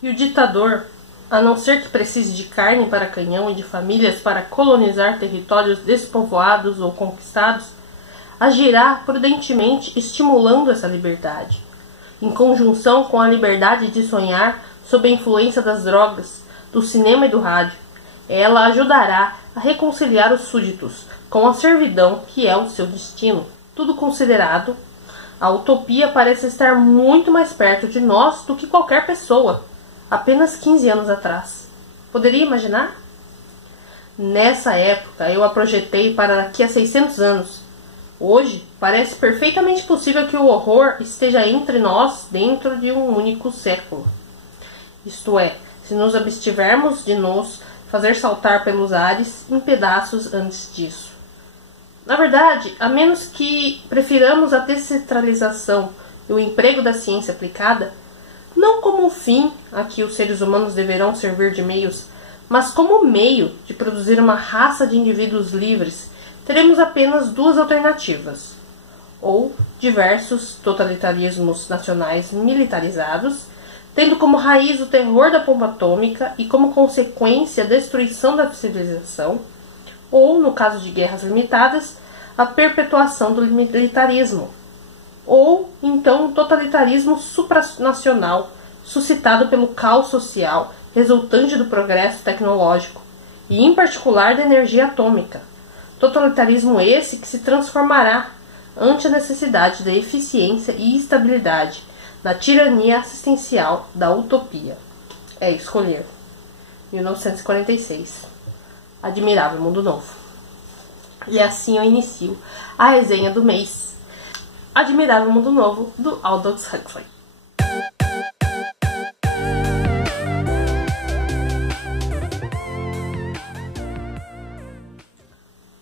E o ditador, a não ser que precise de carne para canhão e de famílias para colonizar territórios despovoados ou conquistados, agirá prudentemente estimulando essa liberdade, em conjunção com a liberdade de sonhar sob a influência das drogas, do cinema e do rádio. Ela ajudará a reconciliar os súditos com a servidão que é o seu destino. Tudo considerado, a utopia parece estar muito mais perto de nós do que qualquer pessoa, apenas 15 anos atrás. Poderia imaginar? Nessa época eu a projetei para daqui a 600 anos. Hoje parece perfeitamente possível que o horror esteja entre nós dentro de um único século. Isto é, se nos abstivermos de nos fazer saltar pelos ares em pedaços antes disso. Na verdade, a menos que prefiramos a descentralização e o emprego da ciência aplicada, não como um fim a que os seres humanos deverão servir de meios, mas como meio de produzir uma raça de indivíduos livres, teremos apenas duas alternativas: ou diversos totalitarismos nacionais militarizados, tendo como raiz o terror da bomba atômica e como consequência a destruição da civilização, ou, no caso de guerras limitadas, a perpetuação do militarismo, ou então um totalitarismo supranacional suscitado pelo caos social resultante do progresso tecnológico e, em particular, da energia atômica. Totalitarismo esse que se transformará, ante a necessidade da eficiência e estabilidade, na tirania assistencial da utopia. É escolher. 1946. Admirável Mundo Novo. E assim eu inicio a resenha do mês. Admirável Mundo Novo, do Aldous Huxley.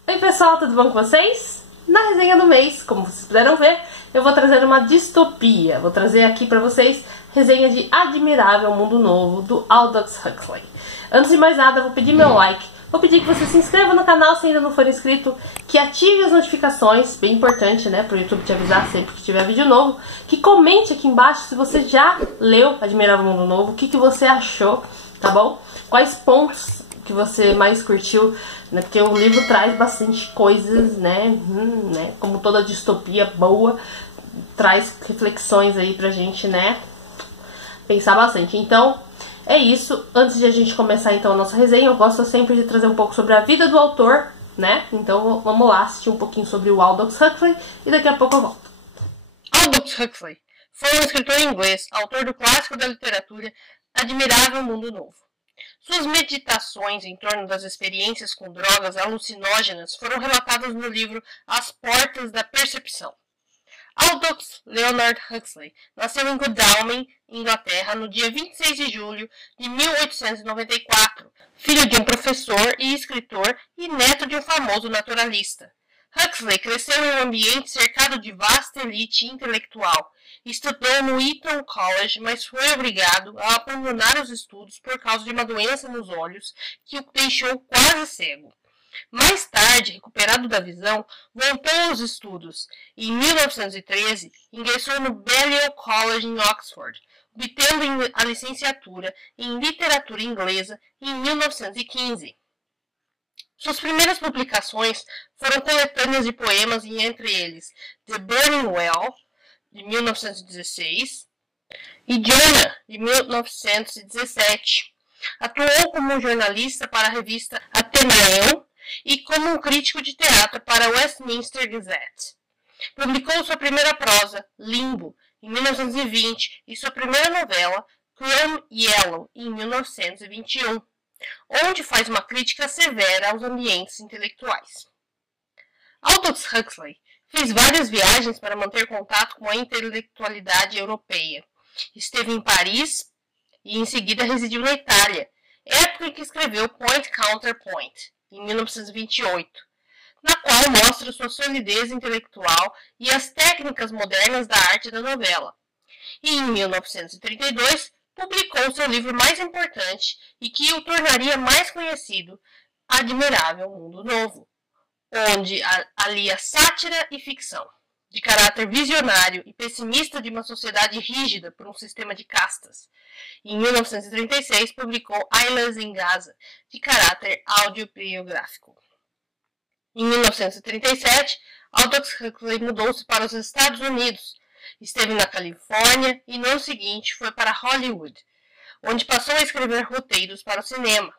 Oi pessoal, tudo bom com vocês? Na resenha do mês, como vocês puderam ver, eu vou trazer uma distopia. Vou trazer aqui pra vocês resenha de Admirável Mundo Novo, do Aldous Huxley. Antes de mais nada, eu vou pedir meu like. Vou pedir que você se inscreva no canal se ainda não for inscrito, que ative as notificações, bem importante, né, para o YouTube te avisar sempre que tiver vídeo novo, que comente aqui embaixo se você já leu Admirável Mundo Novo, o que você achou, tá bom? Quais pontos que você mais curtiu, né, porque o livro traz bastante coisas, né, como toda distopia boa, traz reflexões aí pra gente, né, pensar bastante. Então, é isso. Antes de a gente começar então a nossa resenha, eu gosto sempre de trazer um pouco sobre a vida do autor, né? Então vamos lá assistir um pouquinho sobre o Aldous Huxley e daqui a pouco eu volto. Aldous Huxley foi um escritor inglês, autor do clássico da literatura Admirável Mundo Novo. Suas meditações em torno das experiências com drogas alucinógenas foram relatadas no livro As Portas da Percepção. Aldous Leonard Huxley nasceu em Godalming, Inglaterra, no dia 26 de julho de 1894, filho de um professor e escritor e neto de um famoso naturalista. Huxley cresceu em um ambiente cercado de vasta elite intelectual. Estudou no Eton College, mas foi obrigado a abandonar os estudos por causa de uma doença nos olhos que o deixou quase cego. Mais tarde, recuperado da visão, voltou aos estudos e, em 1913, ingressou no Balliol College em Oxford, obtendo a licenciatura em literatura inglesa em 1915. Suas primeiras publicações foram coletâneas de poemas e, entre eles, The Burning Well, de 1916, e Jonah, de 1917. Atuou como jornalista para a revista Athenaeum e como um crítico de teatro para a Westminster Gazette. Publicou sua primeira prosa, Limbo, em 1920, e sua primeira novela, Chrome Yellow, em 1921, onde faz uma crítica severa aos ambientes intelectuais. Aldous Huxley fez várias viagens para manter contato com a intelectualidade europeia. Esteve em Paris e em seguida residiu na Itália, época em que escreveu Point Counterpoint, em 1928, na qual mostra sua solidez intelectual e as técnicas modernas da arte da novela. E em 1932 publicou seu livro mais importante e que o tornaria mais conhecido, Admirável Mundo Novo, onde alia sátira e ficção. de caráter visionário e pessimista de uma sociedade rígida por um sistema de castas. Em 1936, publicou Ailas em Gaza, de caráter autobiográfico. Em 1937, Aldous Huxley mudou-se para os Estados Unidos, esteve na Califórnia e no ano seguinte foi para Hollywood, onde passou a escrever roteiros para o cinema.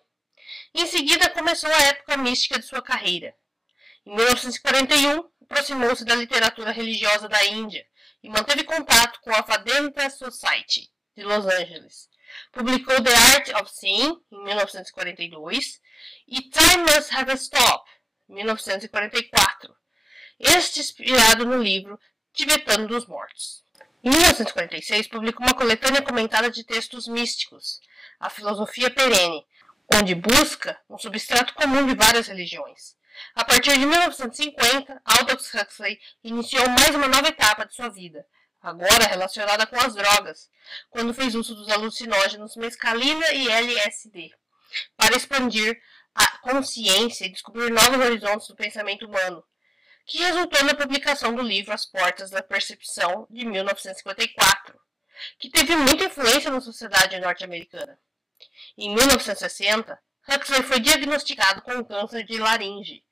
Em seguida, começou a época mística de sua carreira. Em 1941, aproximou-se da literatura religiosa da Índia e manteve contato com a Vedanta Society de Los Angeles. Publicou The Art of Seeing, em 1942, e Time Must Have a Stop, em 1944, este inspirado no livro Tibetano dos Mortos. Em 1946, publicou uma coletânea comentada de textos místicos, A Filosofia Perene, onde busca um substrato comum de várias religiões. A partir de 1950, Aldous Huxley iniciou mais uma nova etapa de sua vida, agora relacionada com as drogas, quando fez uso dos alucinógenos mescalina e LSD, para expandir a consciência e descobrir novos horizontes do pensamento humano, que resultou na publicação do livro As Portas da Percepção, de 1954, que teve muita influência na sociedade norte-americana. Em 1960, Huxley foi diagnosticado com câncer de laringe.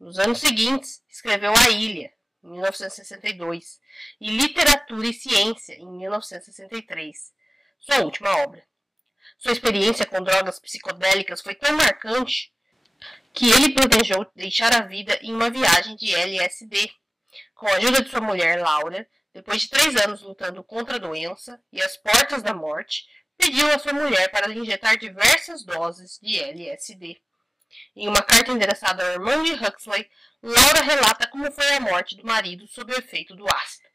Nos anos seguintes, escreveu A Ilha, em 1962, e Literatura e Ciência, em 1963, sua última obra. Sua experiência com drogas psicodélicas foi tão marcante que ele planejou deixar a vida em uma viagem de LSD. Com a ajuda de sua mulher, Laura, depois de 3 anos lutando contra a doença e às portas da morte, pediu a sua mulher para lhe injetar diversas doses de LSD. Em uma carta endereçada ao irmão de Huxley, Laura relata como foi a morte do marido sob o efeito do ácido.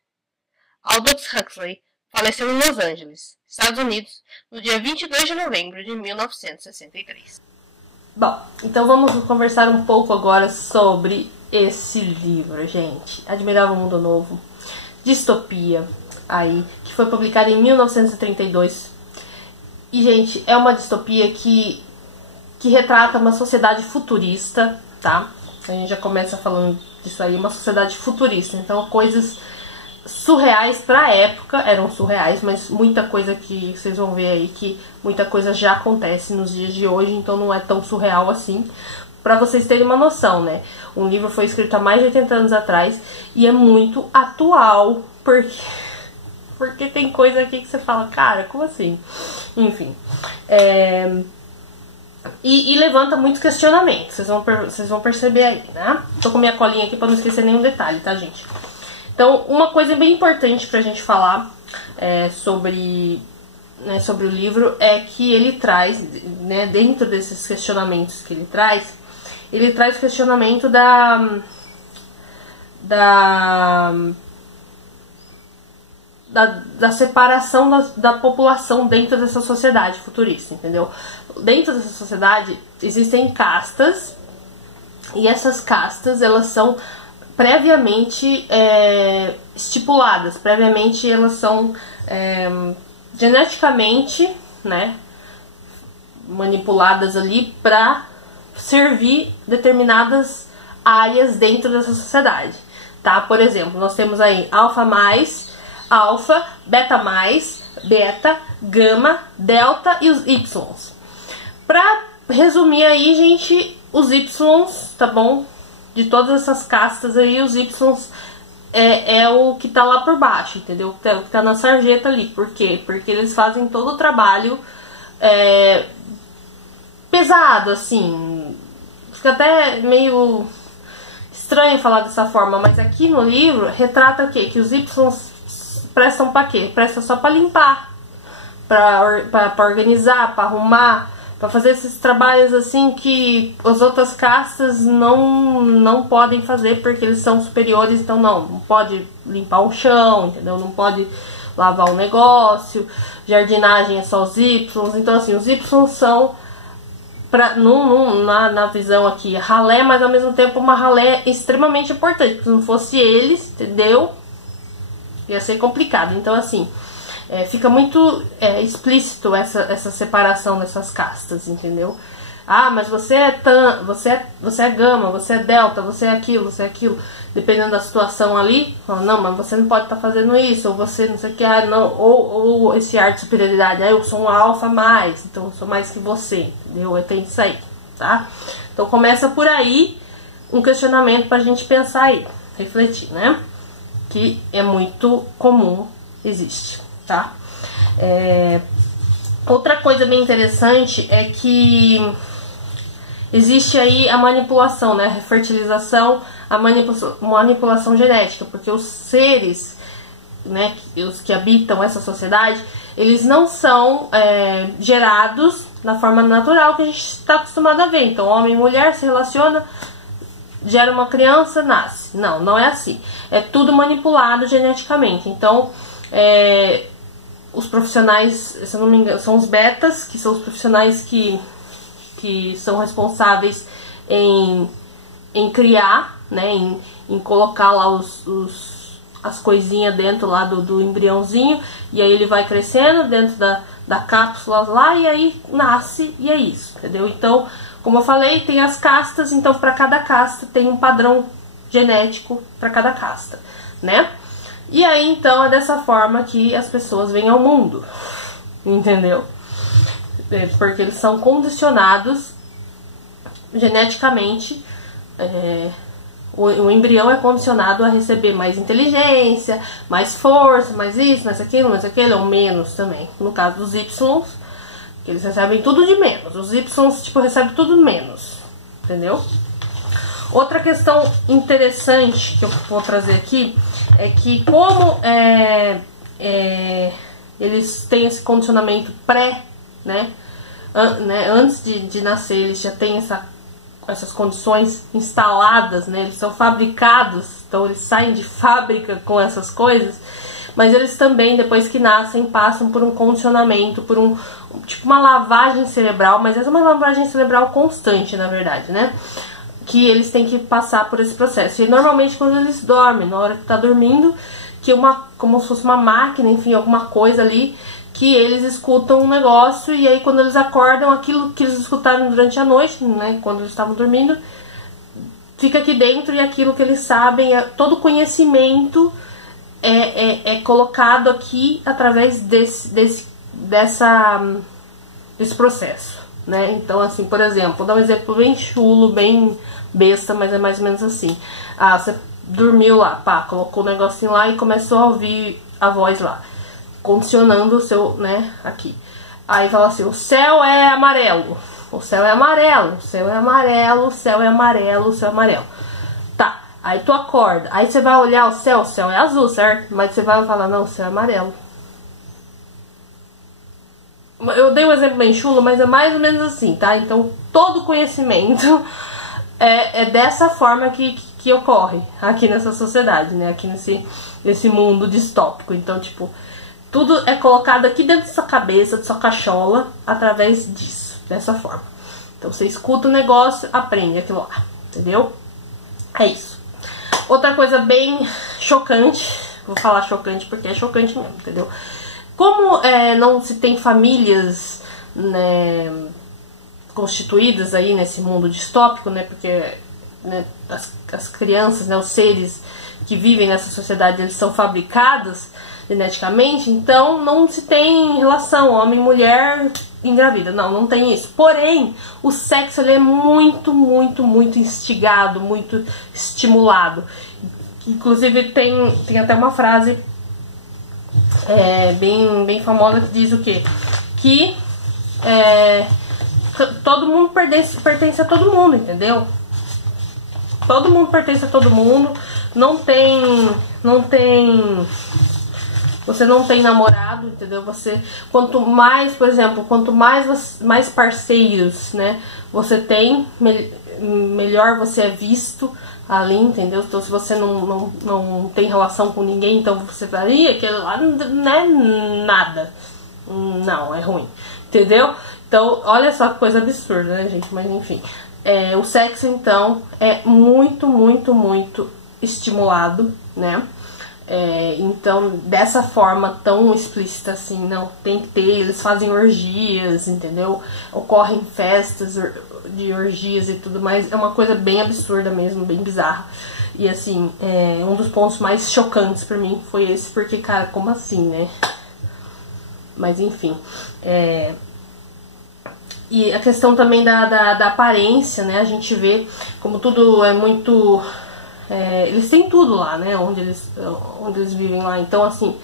Aldous Huxley faleceu em Los Angeles, Estados Unidos, no dia 22 de novembro de 1963. Bom, então vamos conversar um pouco agora sobre esse livro, gente. Admirável Mundo Novo, distopia, aí, que foi publicado em 1932. E, gente, é uma distopia que retrata uma sociedade futurista, tá? A gente já começa falando disso aí, uma sociedade futurista. Então, coisas surreais pra época, eram surreais, mas muita coisa que vocês vão ver aí, que muita coisa já acontece nos dias de hoje, então não é tão surreal assim. Pra vocês terem uma noção, né? O livro foi escrito há mais de 80 anos atrás e é muito atual, porque tem coisa aqui que você fala, cara, como assim? Enfim, E levanta muitos questionamentos, vocês vão perceber aí, né? Tô com minha colinha aqui pra não esquecer nenhum detalhe, tá, gente? Então, uma coisa bem importante pra gente falar sobre o livro é que ele traz, né, dentro desses questionamentos que ele traz o questionamento da separação da população dentro dessa sociedade futurista, entendeu? Dentro dessa sociedade existem castas, e essas castas, elas são previamente estipuladas, previamente elas são geneticamente, né, manipuladas ali para servir determinadas áreas dentro dessa sociedade, tá? Por exemplo, nós temos aí alfa+, alfa, beta+, beta, gama, delta e os Y. Pra resumir aí, gente, os Y, tá bom? De todas essas castas aí, os Y é o que tá lá por baixo, entendeu? É o que tá na sarjeta ali. Por quê? Porque eles fazem todo o trabalho pesado, assim. Fica até meio estranho falar dessa forma, mas aqui no livro retrata o quê? Que os Y prestam pra quê? Prestam só pra limpar, pra organizar, pra arrumar, pra fazer esses trabalhos assim que as outras castas não podem fazer porque eles são superiores, então não pode limpar o chão, entendeu? Não pode lavar um negócio, jardinagem é só os Y, então assim, os Y são, na visão aqui, ralé, mas ao mesmo tempo uma ralé extremamente importante, porque se não fosse eles, entendeu? Ia ser complicado, então assim, fica muito explícito essa separação dessas castas, entendeu? Ah, mas você é você é gama, você é delta, você é aquilo, dependendo da situação ali. Não, mas você não pode estar fazendo isso, ou você não sei o que, não, ou esse ar de superioridade, eu sou um alfa mais, então eu sou mais que você, entendeu? Tem isso aí, tá? Então começa por aí um questionamento pra gente pensar aí, refletir, né? Que é muito comum, existe, tá? Outra coisa bem interessante é que existe aí a manipulação, né? A fertilização, a manipulação genética, porque os seres, né, os que habitam essa sociedade, eles não são gerados da forma natural que a gente está acostumado a ver. Então, homem e mulher se relaciona, gera uma criança, nasce. Não, não é assim. É tudo manipulado geneticamente. Então, os profissionais, se eu não me engano, são os betas, que são os profissionais que são responsáveis em criar, né, em colocar lá as coisinhas dentro lá do embriãozinho, e aí ele vai crescendo dentro da cápsula lá, e aí nasce, e é isso, entendeu? Então, como eu falei, tem as castas, então para cada casta tem um padrão genético para cada casta, né? E aí, então, é dessa forma que as pessoas vêm ao mundo, entendeu? Porque eles são condicionados geneticamente, o embrião é condicionado a receber mais inteligência, mais força, mais isso, mais aquilo, ou menos também. No caso dos Y, que eles recebem tudo de menos. Os Y, tipo, recebem tudo menos, entendeu? Outra questão interessante que eu vou trazer aqui é que como eles têm esse condicionamento né, antes de nascer, eles já têm essas condições instaladas, né, eles são fabricados, então eles saem de fábrica com essas coisas, mas eles também, depois que nascem, passam por um condicionamento, por tipo uma lavagem cerebral, mas essa é uma lavagem cerebral constante, na verdade, né? Que eles têm que passar por esse processo. E normalmente quando eles dormem, na hora que tá dormindo, que como se fosse uma máquina, enfim, alguma coisa ali, que eles escutam um negócio, e aí quando eles acordam, aquilo que eles escutaram durante a noite, né, quando eles estavam dormindo, fica aqui dentro, e aquilo que eles sabem, todo conhecimento é colocado aqui através desse processo, né? Então, assim, por exemplo, vou dar um exemplo bem chulo, bem besta, mas é mais ou menos assim. Você dormiu lá, colocou o negocinho lá e começou a ouvir a voz lá, condicionando o seu, né, aqui. Aí fala assim, o céu é amarelo, o céu é amarelo, o céu é amarelo, o céu é amarelo, o céu é amarelo. Tá, aí tu acorda, aí você vai olhar o céu é azul, certo? Mas você vai falar, não, o céu é amarelo. Eu dei um exemplo bem chulo, mas é mais ou menos assim, tá? Então, todo conhecimento é dessa forma que ocorre aqui nessa sociedade, né? Aqui nesse mundo distópico. Então, tipo, tudo é colocado aqui dentro da sua cabeça, da sua cachola, através disso, dessa forma. Então, você escuta o negócio, aprende aquilo lá, entendeu? É isso. Outra coisa bem chocante, vou falar chocante porque é chocante mesmo, entendeu? Como não se tem famílias, né, constituídas aí nesse mundo distópico, né, porque, né, as crianças, né, os seres que vivem nessa sociedade, eles são fabricados geneticamente, então não se tem relação homem e mulher engravida, não tem isso. Porém, o sexo ele é muito, muito, muito instigado, muito estimulado. Inclusive tem até uma frase bem famosa que diz o quê? Que todo mundo pertence a todo mundo, entendeu? Todo mundo pertence a todo mundo. Você não tem namorado, entendeu? Quanto mais, por exemplo, mais parceiros, né, você tem, melhor você é visto ali, entendeu? Então, se você não tem relação com ninguém, então você faria aquele lá, não é nada. Não, é ruim, entendeu? Então, olha só que coisa absurda, né, gente? Mas, enfim. O sexo, então, é muito, muito, muito estimulado, né? Então, dessa forma tão explícita assim, não, tem que ter, eles fazem orgias, entendeu? Ocorrem festas de orgias e tudo mais, é uma coisa bem absurda mesmo, bem bizarra. E assim, um dos pontos mais chocantes pra mim foi esse, porque, cara, como assim, né? Mas enfim, e a questão também da aparência, né? A gente vê como tudo é muito... eles têm tudo lá, né? Onde eles vivem lá. Então, assim,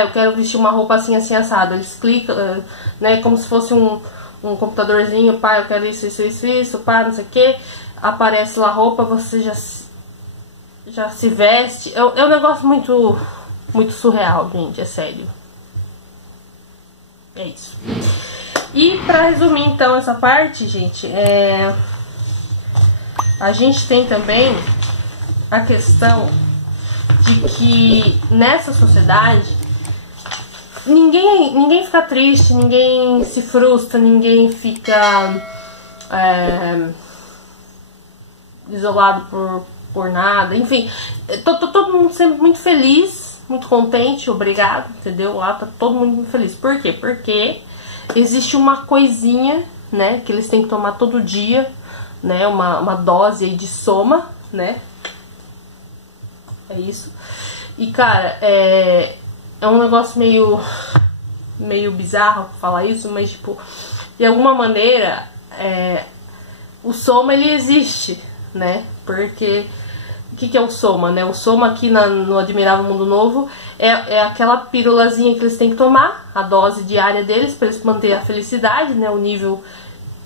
eu quero vestir uma roupa assim, assim, assado. Eles clicam, né? Como se fosse um computadorzinho. Pá, eu quero isso, pá, não sei o que. Aparece lá a roupa, você já se veste. É um negócio muito, muito surreal, gente. É sério. É isso. E pra resumir, então, essa parte, gente, a gente tem também a questão de que nessa sociedade ninguém fica triste, ninguém se frustra, ninguém fica isolado por nada, enfim, todo mundo sempre muito feliz, muito contente, obrigado, entendeu? Lá tá todo mundo muito feliz. Por quê? Porque existe uma coisinha, né, que eles têm que tomar todo dia, né, uma dose aí de soma, né? É isso. E, cara, é um negócio meio bizarro falar isso, mas, tipo, de alguma maneira, o soma, ele existe, né? Porque, o que é o soma, né? O soma aqui no Admirável Mundo Novo é aquela pílulazinha que eles têm que tomar, a dose diária deles, pra eles manterem a felicidade, né? O nível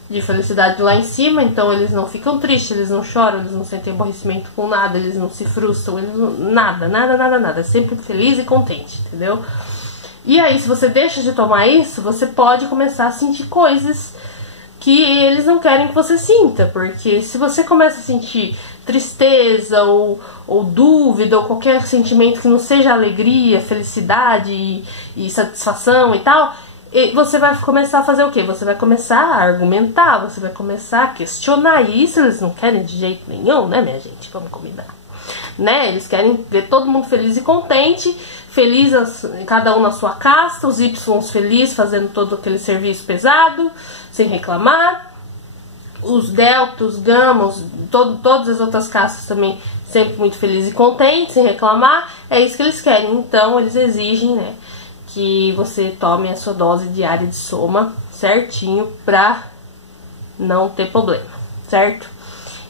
de felicidade lá em cima, então eles não ficam tristes, eles não choram, eles não sentem aborrecimento com nada, eles não se frustram, eles não, nada, sempre feliz e contente, entendeu? E aí, se você deixa de tomar isso, você pode começar a sentir coisas que eles não querem que você sinta, porque se você começa a sentir tristeza ou dúvida ou qualquer sentimento que não seja alegria, felicidade e satisfação e tal, você vai começar a fazer o quê? Você vai começar a argumentar, você vai começar a questionar. E isso eles não querem de jeito nenhum, né, minha gente? Vamos combinar. Né? Eles querem ver todo mundo feliz e contente, cada um na sua casta, os Ys felizes fazendo todo aquele serviço pesado, sem reclamar. Os deltas, os gamas, todas as outras castas também sempre muito felizes e contentes, sem reclamar. É isso que eles querem. Então eles exigem, né, que você tome a sua dose diária de soma certinho pra não ter problema, certo?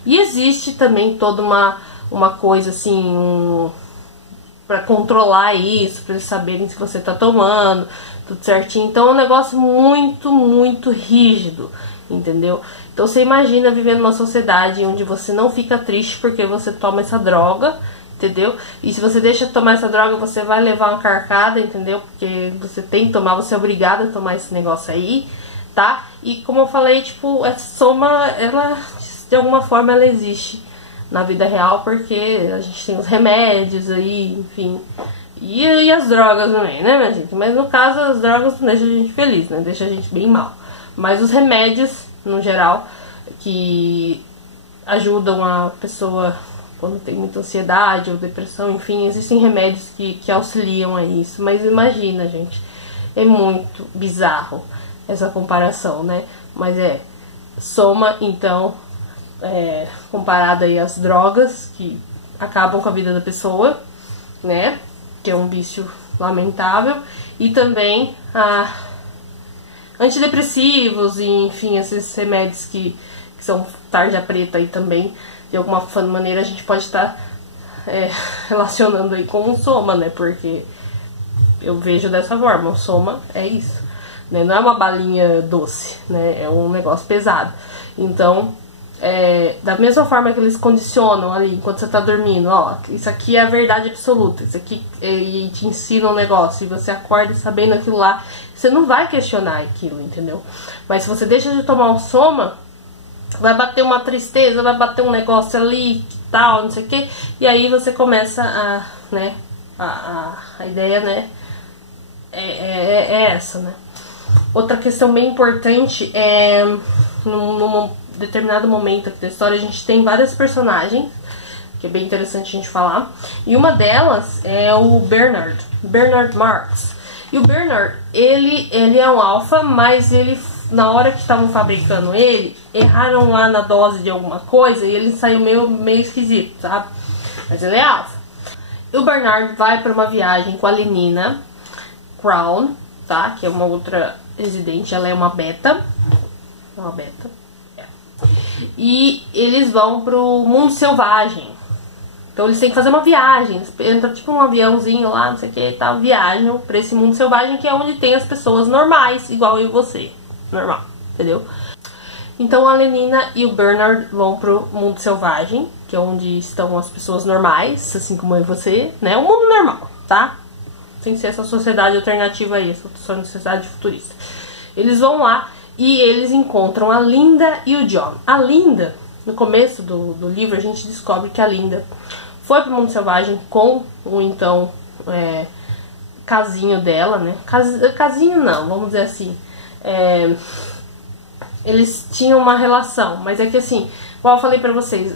E existe também toda uma coisa assim, pra controlar isso, pra eles saberem se você tá tomando, tudo certinho. Então é um negócio muito, muito rígido, entendeu? Então você imagina viver numa sociedade onde você não fica triste porque você toma essa droga, entendeu? E se você deixa de tomar essa droga, você vai levar uma carcada, entendeu? Porque você tem que tomar, você é obrigado a tomar esse negócio aí, tá? E como eu falei, tipo, essa soma, ela, de alguma forma, ela existe na vida real, porque a gente tem os remédios aí, enfim. E as drogas também, né, minha gente? Mas no caso, as drogas não deixam a gente feliz, né? Deixa a gente bem mal. Mas os remédios, no geral, que ajudam a pessoa quando tem muita ansiedade ou depressão, enfim, existem remédios que auxiliam a isso. Mas imagina, gente, é muito bizarro essa comparação, né? Mas soma, então, comparado aí às drogas que acabam com a vida da pessoa, né? Que é um vício lamentável. E também antidepressivos e, enfim, esses remédios que são tarja preta aí também. De alguma maneira a gente pode estar relacionando aí com o soma, né? Porque eu vejo dessa forma, o soma é isso, né? Não é uma balinha doce, né? É um negócio pesado. Então, da mesma forma que eles condicionam ali enquanto você tá dormindo, ó, isso aqui é a verdade absoluta, isso aqui e te ensina um negócio, e você acorda sabendo aquilo lá, você não vai questionar aquilo, entendeu? Mas se você deixa de tomar o soma, vai bater uma tristeza, vai bater um negócio ali, tal, não sei o que, e aí você começa a ideia, né, é essa, né. Outra questão bem importante num determinado momento aqui da história, a gente tem vários personagens, que é bem interessante a gente falar. E uma delas é o Bernard Marx. E o Bernard, ele é um alfa, mas ele, na hora que estavam fabricando ele, erraram lá na dose de alguma coisa e ele saiu meio esquisito, sabe? Mas ele é alfa. E o Bernard vai para uma viagem com a Lenina Crown, tá? Que é uma outra residente, ela é uma beta. É uma beta. É. E eles vão pro mundo selvagem. Então eles têm que fazer uma viagem. Entra tipo um aviãozinho lá, não sei o que, tá? Viajam pra esse mundo selvagem, que é onde tem as pessoas normais, igual eu e você. Normal, entendeu? Então a Lenina e o Bernard vão pro mundo selvagem, que é onde estão as pessoas normais, assim como eu e você, né? O mundo normal, tá? Sem ser essa sociedade alternativa aí, essa sociedade futurista. Eles vão lá e eles encontram a Linda e o John. A Linda, no começo do livro, a gente descobre que a Linda foi pro mundo selvagem com o então casinho dela, né? Casinho não, vamos dizer assim. Eles tinham uma relação, mas é que assim, igual eu falei pra vocês,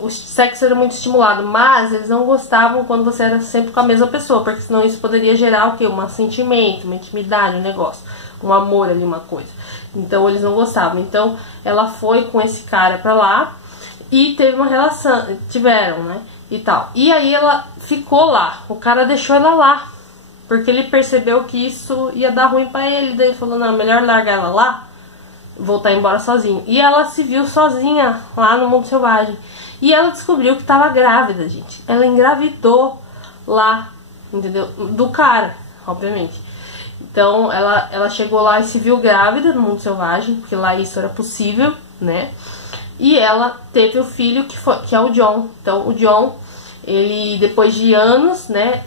o sexo era muito estimulado, mas eles não gostavam quando você era sempre com a mesma pessoa, porque senão isso poderia gerar o quê? Um sentimento, uma intimidade, um negócio, um amor ali, uma coisa. Então eles não gostavam. Então ela foi com esse cara pra lá e teve uma relação, tiveram, né? E tal. E aí ela ficou lá, o cara deixou ela lá, porque ele percebeu que isso ia dar ruim pra ele, daí ele falou, não, melhor largar ela lá, voltar embora sozinho. E ela se viu sozinha lá no mundo selvagem. E ela descobriu que estava grávida, gente. Ela engravidou lá, entendeu? Do cara, obviamente. Então ela chegou lá e se viu grávida no mundo selvagem, porque lá isso era possível, né? E ela teve o filho que é o John. Então o John, ele depois de anos, né,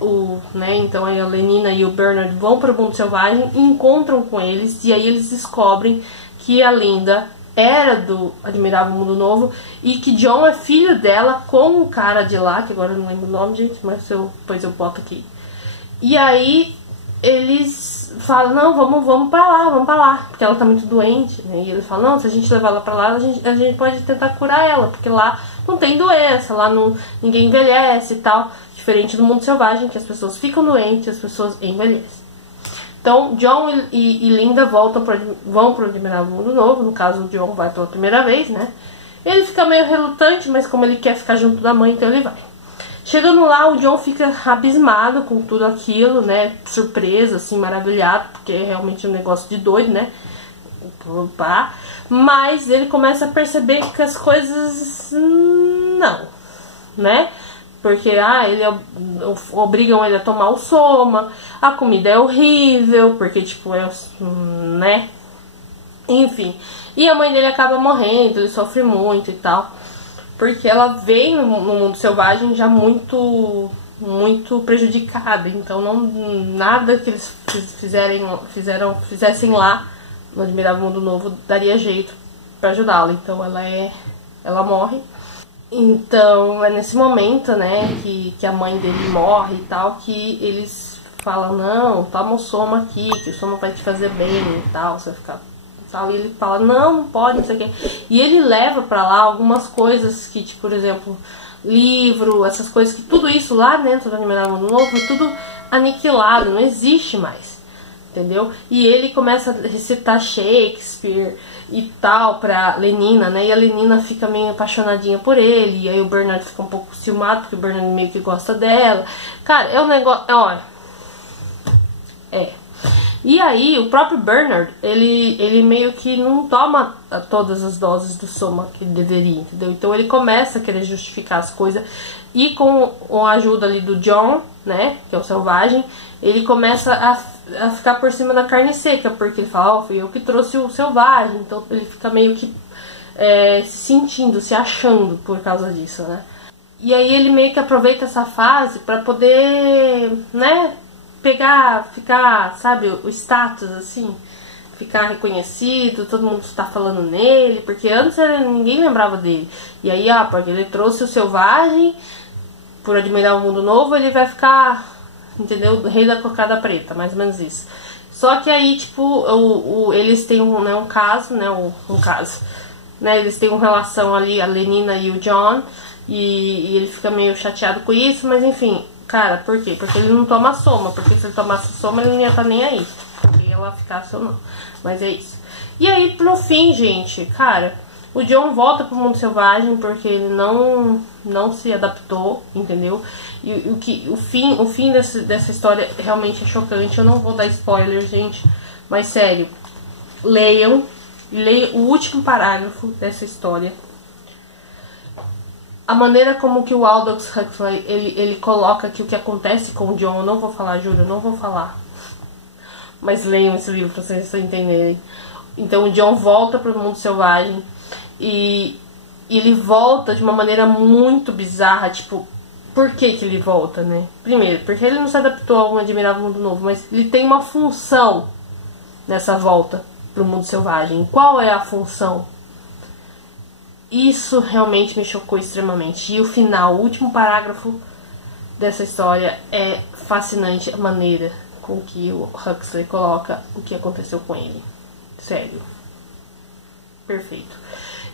então a Lenina e o Bernard vão para o mundo selvagem e encontram com eles, e aí eles descobrem que a Linda era do Admirável Mundo Novo e que John é filho dela com o cara de lá, que agora eu não lembro o nome, gente, mas depois eu boto aqui. E aí eles falam, não, vamos pra lá, porque ela tá muito doente, né? E eles falam, não, se a gente levar ela pra lá, a gente pode tentar curar ela, porque lá não tem doença, lá ninguém envelhece e tal, diferente do mundo selvagem, que as pessoas ficam doentes, as pessoas envelhecem. Então, John e Linda vão pro Admirável Mundo Novo. No caso, o John vai pela primeira vez, né? Ele fica meio relutante, mas como ele quer ficar junto da mãe, então ele vai. Chegando lá, o John fica abismado com tudo aquilo, né? Surpreso, assim, maravilhado, porque é realmente um negócio de doido, né? Mas ele começa a perceber que as coisas não, né? Porque obrigam ele a tomar o soma, a comida é horrível, porque tipo, né? Enfim. E a mãe dele acaba morrendo, ele sofre muito e tal. Porque ela veio no mundo selvagem já muito prejudicada. Então nada que eles fizessem lá no Admirável Mundo Novo daria jeito pra ajudá-la. Então ela morre. Então é nesse momento, né, que a mãe dele morre e tal, que eles falam, não, toma o soma aqui, que o soma vai te fazer bem e tal, você vai ficar tal. E ele fala, não pode, não sei o que. E ele leva pra lá algumas coisas que, tipo, por exemplo, livro, essas coisas, que tudo isso lá dentro do Admirável Mundo Novo é tudo aniquilado, não existe mais, entendeu? E ele começa a recitar Shakespeare e tal pra Lenina, né? E a Lenina fica meio apaixonadinha por ele. E aí o Bernard fica um pouco ciumado, porque o Bernard meio que gosta dela. Cara, é um negócio... olha... E aí o próprio Bernard, ele meio que não toma todas as doses do soma que ele deveria, entendeu? Então ele começa a querer justificar as coisas. E com a ajuda ali do John, né? Que é o selvagem, ele começa a ficar por cima da carne seca, porque ele fala, fui eu que trouxe o selvagem. Então ele fica meio que se sentindo, se achando por causa disso, né? E aí ele meio que aproveita essa fase pra poder, né, ficar, sabe, o status, assim, ficar reconhecido, todo mundo está falando nele, porque antes ninguém lembrava dele. E aí, porque ele trouxe o selvagem, por admirar o mundo novo, ele vai ficar, entendeu, o rei da cocada preta, mais ou menos isso. Só que aí, tipo, eles têm um caso, né, eles têm uma relação ali, a Lenina e o John, e ele fica meio chateado com isso, mas enfim, cara, por quê? Porque ele não toma soma, porque se ele tomasse soma ele não ia estar nem aí, porque ela ficasse ou não, mas é isso. E aí, pro fim, gente, cara, o Jon volta pro mundo selvagem porque ele não se adaptou, entendeu? E o fim dessa história realmente é chocante. Eu não vou dar spoiler, gente, mas sério, leiam o último parágrafo dessa história. A maneira como que o Aldous Huxley ele coloca aqui o que acontece com o Jon, eu não vou falar, juro, eu não vou falar. Mas leiam esse livro pra vocês entenderem. Então o Jon volta pro mundo selvagem e ele volta de uma maneira muito bizarra, tipo, por que que ele volta, né? Primeiro, porque ele não se adaptou a um admirável mundo novo, mas ele tem uma função nessa volta pro mundo selvagem. Qual é a função? Isso realmente me chocou extremamente. E o final, o último parágrafo dessa história é fascinante, a maneira com que o Huxley coloca o que aconteceu com ele. Sério. Perfeito.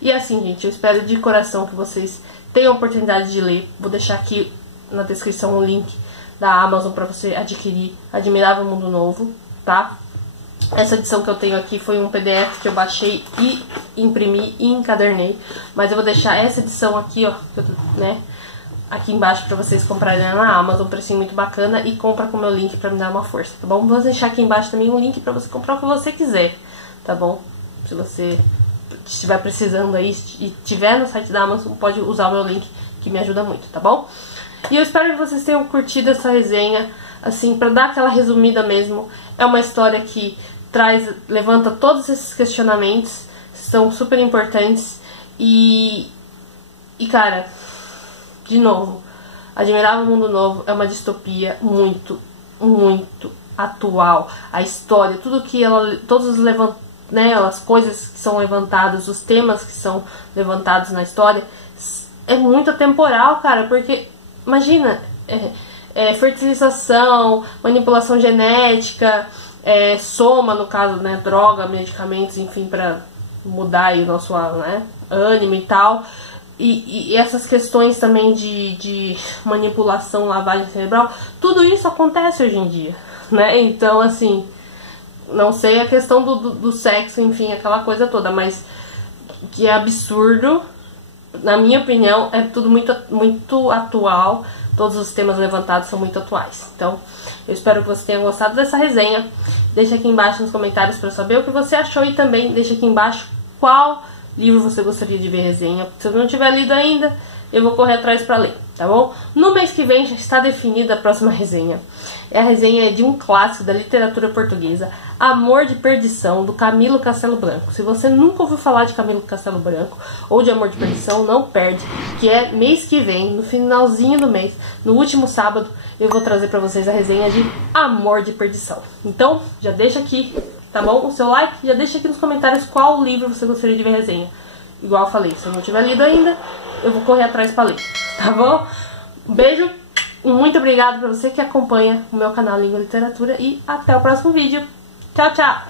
E assim, gente, eu espero de coração que vocês tenham a oportunidade de ler. Vou deixar aqui na descrição o link da Amazon para você adquirir Admirável Mundo Novo, tá? Essa edição que eu tenho aqui foi um PDF que eu baixei e imprimi e encadernei. Mas eu vou deixar essa edição aqui, ó, né, aqui embaixo para vocês comprarem na Amazon, um precinho muito bacana. E compra com o meu link para me dar uma força, tá bom? Vou deixar aqui embaixo também um link para você comprar o que você quiser, tá bom? Se você estiver precisando aí e tiver no site da Amazon, pode usar o meu link, que me ajuda muito, tá bom? E eu espero que vocês tenham curtido essa resenha, assim, pra dar aquela resumida mesmo. É uma história que levanta todos esses questionamentos, são super importantes e cara, de novo, Admirável Mundo Novo é uma distopia muito, muito atual. A história, tudo que as coisas que são levantadas, os temas que são levantados na história, é muito atemporal, cara, porque imagina, fertilização, manipulação genética, soma, no caso, né, droga, medicamentos, enfim, pra mudar aí o nosso, né, ânimo e tal, e essas questões também de manipulação, lavagem cerebral, tudo isso acontece hoje em dia, né, então, assim, não sei a questão do sexo, enfim, aquela coisa toda, mas que é absurdo, na minha opinião, é tudo muito, muito atual. Todos os temas levantados são muito atuais. Então, eu espero que você tenha gostado dessa resenha. Deixa aqui embaixo nos comentários para eu saber o que você achou. E também deixa aqui embaixo qual livro você gostaria de ver resenha. Se eu não tiver lido ainda, eu vou correr atrás para ler, tá bom? No mês que vem já está definida a próxima resenha. A resenha é de um clássico da literatura portuguesa, Amor de Perdição, do Camilo Castelo Branco. Se você nunca ouviu falar de Camilo Castelo Branco ou de Amor de Perdição, não perde, que é mês que vem, no finalzinho do mês, no último sábado, eu vou trazer para vocês a resenha de Amor de Perdição. Então, já deixa aqui, tá bom? O seu like, já deixa aqui nos comentários qual livro você gostaria de ver resenha. Igual eu falei, se eu não tiver lido ainda, eu vou correr atrás para ler, tá bom? Um beijo, muito obrigado para você que acompanha o meu canal Língua e Literatura e até o próximo vídeo. Tchau, tchau!